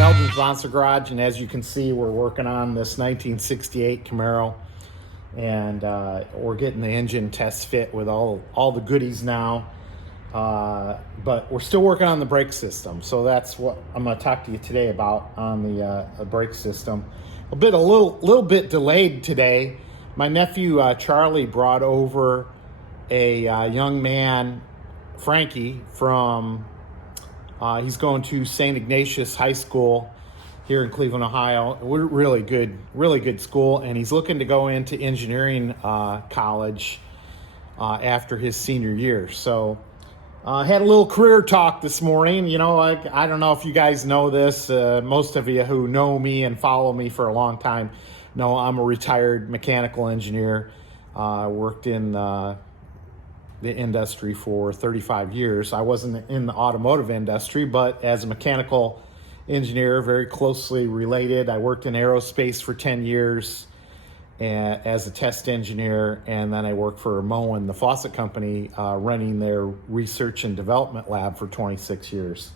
Meldon's Monster Garage, and as you can see, we're working on this 1968 Camaro, and we're getting the engine test fit with all the goodies now, but we're still working on the brake system. So that's what I'm going to talk to you today about on the brake system. A little bit delayed today. My nephew Charlie brought over a young man, Frankie, from he's going to St. Ignatius High School here in Cleveland, Ohio. We're really good school, and he's looking to go into engineering college after his senior year. So had a little career talk this morning. You know, I don't know if you guys know this. Most of you who know me and follow me for a long time know I'm a retired mechanical engineer. Worked in the industry for 35 years. I wasn't in the automotive industry, but as a mechanical engineer, very closely related. I worked in aerospace for 10 years as a test engineer, and then I worked for Moen, the faucet company, running their research and development lab for 26 years.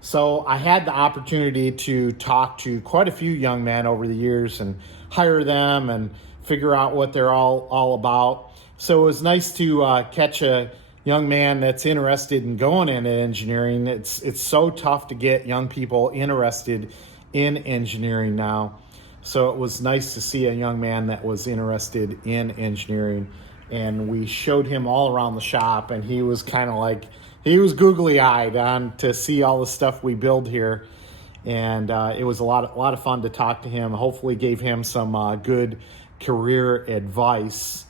So I had the opportunity to talk to quite a few young men over the years and hire them and figure out what they're all about. So it was nice to catch a young man that's interested in going into engineering. It's so tough to get young people interested in engineering now. So it was nice to see a young man that was interested in engineering. And we showed him all around the shop, and he was kind of like, he was googly-eyed on to see all the stuff we build here. And it was a lot of fun to talk to him. Hopefully gave him some good career advice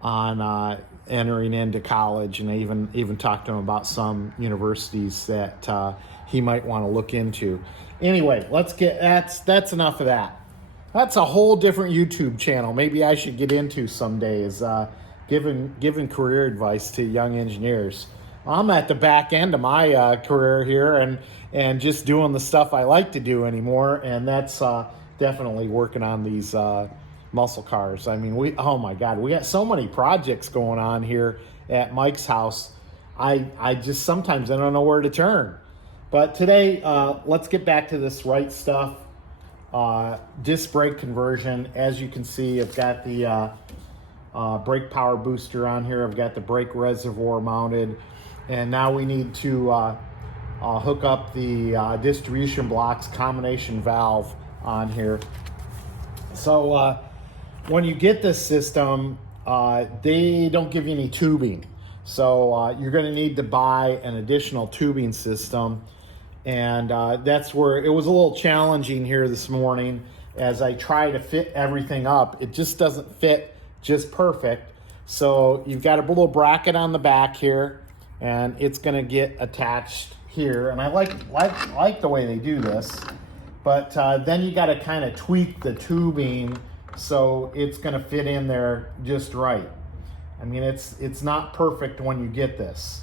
on entering into college, and I even talked to him about some universities that he might want to look into. Anyway, that's enough of that. That's a whole different YouTube channel. Maybe I should get into some days, giving career advice to young engineers. I'm at the back end of my career here, and just doing the stuff I like to do anymore, and that's definitely working on these muscle cars. I mean, oh my God, we got so many projects going on here at Mike's house. I just sometimes I don't know where to turn. But today, let's get back to this right stuff. Disc brake conversion. As you can see, I've got the brake power booster on here. I've got the brake reservoir mounted, and now we need to hook up the distribution blocks combination valve on here. So when you get this system, they don't give you any tubing. So you're going to need to buy an additional tubing system. And that's where it was a little challenging here this morning as I try to fit everything up. It just doesn't fit just perfect. So you've got a little bracket on the back here, and it's going to get attached here. And I like the way they do this. But then you got to kind of tweak the tubing so it's going to fit in there just right. I mean, it's not perfect when you get this.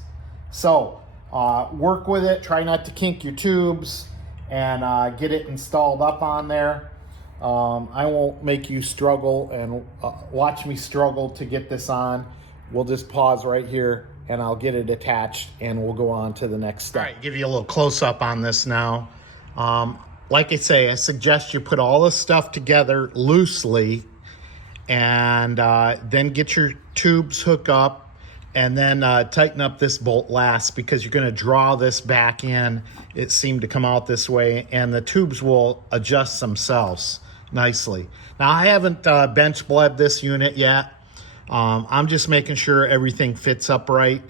So work with it. Try not to kink your tubes, and get it installed up on there. I won't make you struggle and watch me struggle to get this on. We'll just pause right here, and I'll get it attached, and we'll go on to the next step. All right, give you a little close-up on this now. Like I say, I suggest you put all this stuff together loosely, and then get your tubes hooked up, and then tighten up this bolt last, because you're going to draw this back in. It seemed to come out this way, and the tubes will adjust themselves nicely. Now, I haven't bench bled this unit yet. I'm just making sure everything fits up right.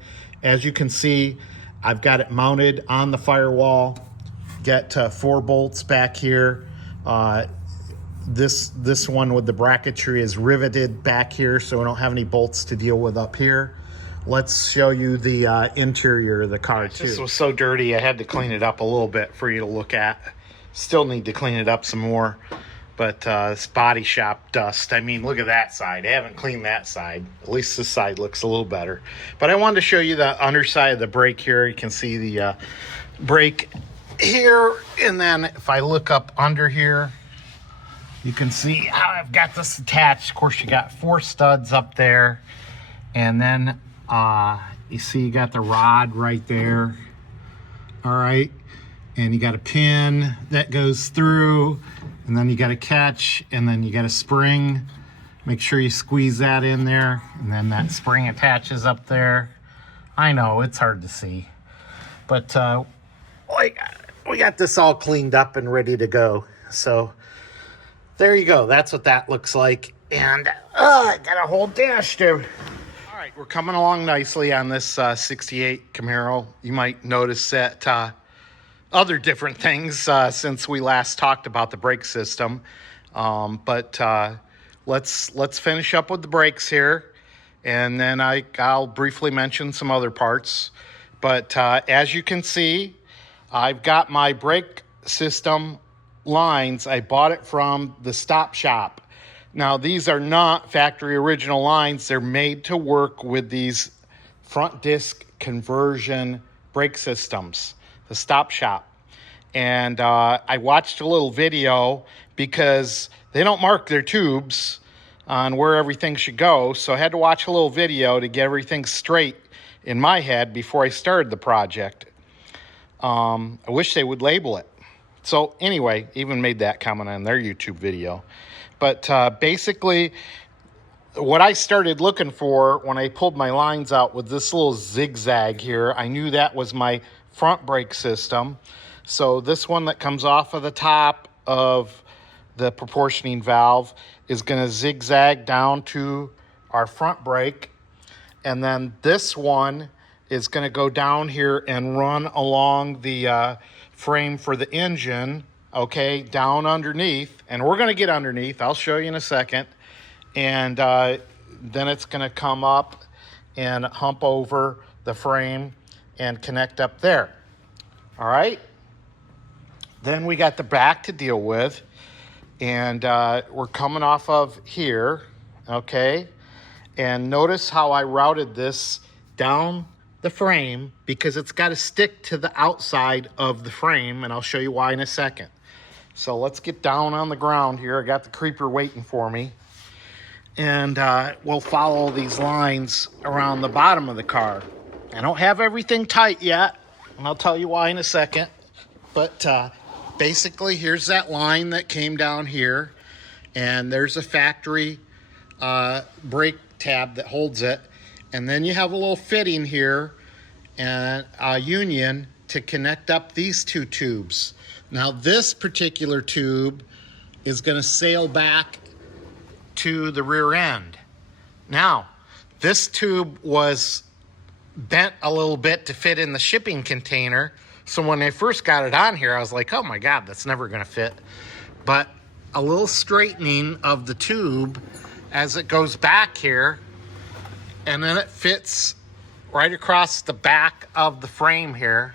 As you can see, I've got it mounted on the firewall. Get 4 bolts back here. This one with the bracketry is riveted back here, so we don't have any bolts to deal with up here. Let's show you the interior of the car too. This was so dirty, I had to clean it up a little bit for you to look at. Still need to clean it up some more, but it's body shop dust. I mean, look at that side. I haven't cleaned that side. At least this side looks a little better. But I wanted to show you the underside of the brake here. You can see the brake here, and then if I look up under here, you can see how I've got this attached. Of course, you got 4 studs up there, and then you see you got the rod right there. All right, and you got a pin that goes through, and then you got a catch, and then you got a spring. Make sure you squeeze that in there, and then that spring attaches up there. I know it's hard to see, but we got this all cleaned up and ready to go. So there you go. That's what that looks like. And I got a whole dash to. All right, we're coming along nicely on this 68 Camaro. You might notice that other different things since we last talked about the brake system. But let's finish up with the brakes here, and then I'll briefly mention some other parts. But as you can see, I've got my brake system lines. I bought it from the Stop Shop. Now, these are not factory original lines. They're made to work with these front disc conversion brake systems, the Stop Shop. And I watched a little video because they don't mark their tubes on where everything should go. So I had to watch a little video to get everything straight in my head before I started the project. I wish they would label it. So anyway, even made that comment on their YouTube video. But basically, what I started looking for when I pulled my lines out with this little zigzag here, I knew that was my front brake system. So this one that comes off of the top of the proportioning valve is going to zigzag down to our front brake. And then this one is going to go down here and run along the frame for the engine, okay, down underneath. And we're going to get underneath. I'll show you in a second. And then it's going to come up and hump over the frame and connect up there. All right. Then we got the back to deal with. And we're coming off of here, okay? And notice how I routed this down the frame because it's got to stick to the outside of the frame, and I'll show you why in a second. So let's get down on the ground here. I got the creeper waiting for me. And we'll follow these lines around the bottom of the car. I don't have everything tight yet, and I'll tell you why in a second. But basically, here's that line that came down here, and there's a factory brake tab that holds it. And then you have a little fitting here and a union to connect up these two tubes. Now, this particular tube is going to sail back to the rear end. Now, this tube was bent a little bit to fit in the shipping container. So when I first got it on here, I was like, oh my God, that's never going to fit. But a little straightening of the tube as it goes back here, and then it fits right across the back of the frame here.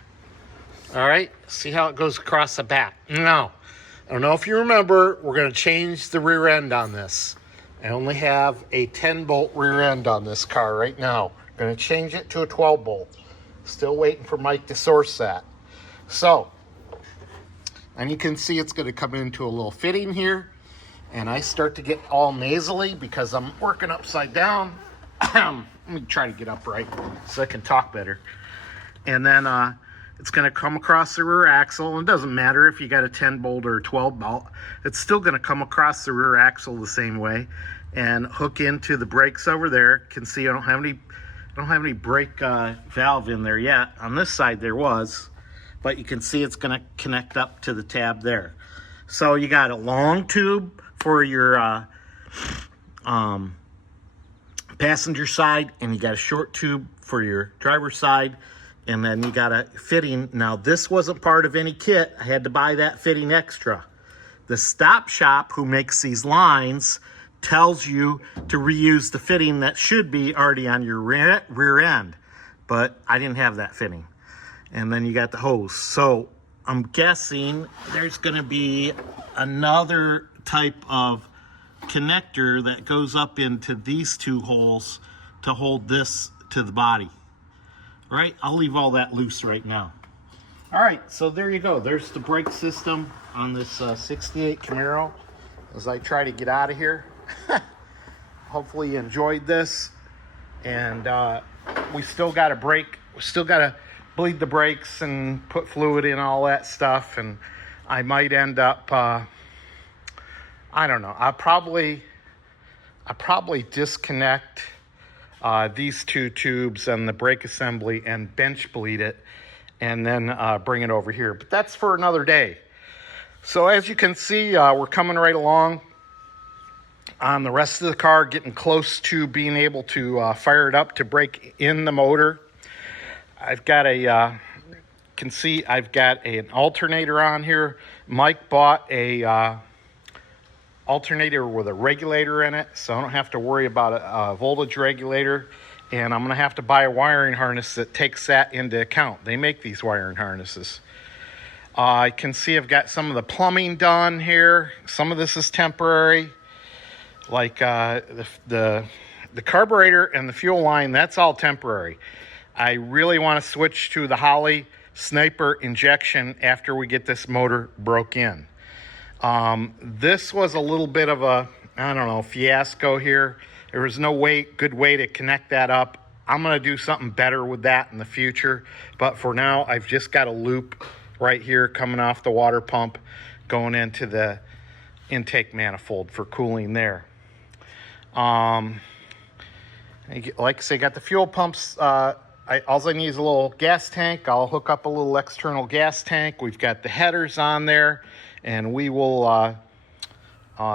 All right, see how it goes across the back? Now, I don't know if you remember, we're going to change the rear end on this. I only have a 10-bolt rear end on this car right now. I'm going to change it to a 12-bolt. Still waiting for Mike to source that. So, and you can see it's going to come into a little fitting here. And I start to get all nasally because I'm working upside down. Let me try to get upright so I can talk better. And then it's going to come across the rear axle. And it doesn't matter if you got a 10-bolt or a 12-bolt. It's still going to come across the rear axle the same way and hook into the brakes over there. You can see I don't have any brake valve in there yet. On this side there was, but you can see it's going to connect up to the tab there. So you got a long tube for your passenger side, and you got a short tube for your driver's side, and then you got a fitting. Now, this wasn't part of any kit. I had to buy that fitting extra. The Stop Shop, who makes these lines, tells you to reuse the fitting that should be already on your rear end, but I didn't have that fitting. And then you got the hose. So I'm guessing there's going to be another type of connector that goes up into these two holes to hold this to the body. All right, I'll leave all that loose right now. All right, so there you go. There's the brake system on this 68 Camaro as I try to get out of here. Hopefully you enjoyed this. And we still got to bleed the brakes and put fluid in, all that stuff, and I might end up, I don't know, I'll probably disconnect these two tubes and the brake assembly and bench bleed it, and then bring it over here. But that's for another day. So as you can see, we're coming right along on the rest of the car, getting close to being able to fire it up to break in the motor. I've got a, can see I've got an alternator on here. Mike bought a alternator with a regulator in it, so I don't have to worry about a voltage regulator. And I'm going to have to buy a wiring harness that takes that into account. They make these wiring harnesses. I can see I've got some of the plumbing done here. Some of this is temporary. Like the carburetor and the fuel line, that's all temporary. I really want to switch to the Holley Sniper injection after we get this motor broke in. This was a little bit of a, I don't know, fiasco here. There was no good way to connect that up. I'm going to do something better with that in the future. But for now, I've just got a loop right here coming off the water pump going into the intake manifold for cooling there. Like I say, got the fuel pumps. All I need is a little gas tank. I'll hook up a little external gas tank. We've got the headers on there, and we will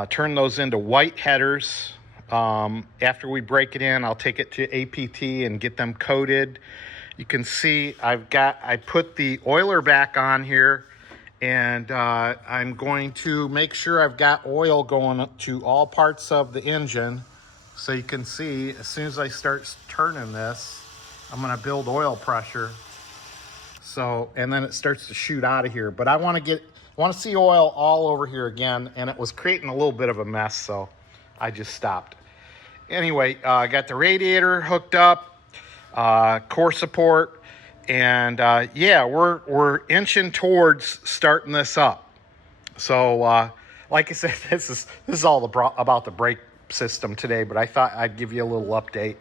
turn those into white headers. After we break it in, I'll take it to APT and get them coated. You can see I put the oiler back on here, and I'm going to make sure I've got oil going to all parts of the engine. So you can see as soon as I start turning this, I'm going to build oil pressure. So, and then it starts to shoot out of here. But I want to see oil all over here again, and it was creating a little bit of a mess, so I just stopped. Anyway, I got the radiator hooked up. Core support, and yeah, we're inching towards starting this up. So like I said, this is all about the brake system today, but I thought I'd give you a little update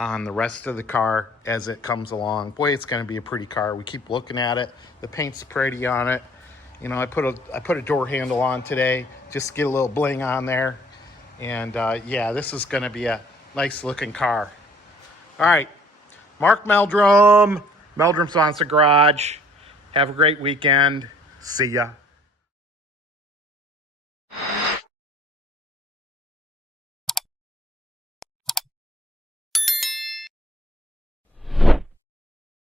on the rest of the car as it comes along. Boy, it's going to be a pretty car. We keep looking at it. The paint's pretty on it. You know, I put a door handle on today just to get a little bling on there, and yeah, this is going to be a nice looking car. All right. Mark Meldrum, Meldrum Sponsor Garage. Have a great weekend. See ya.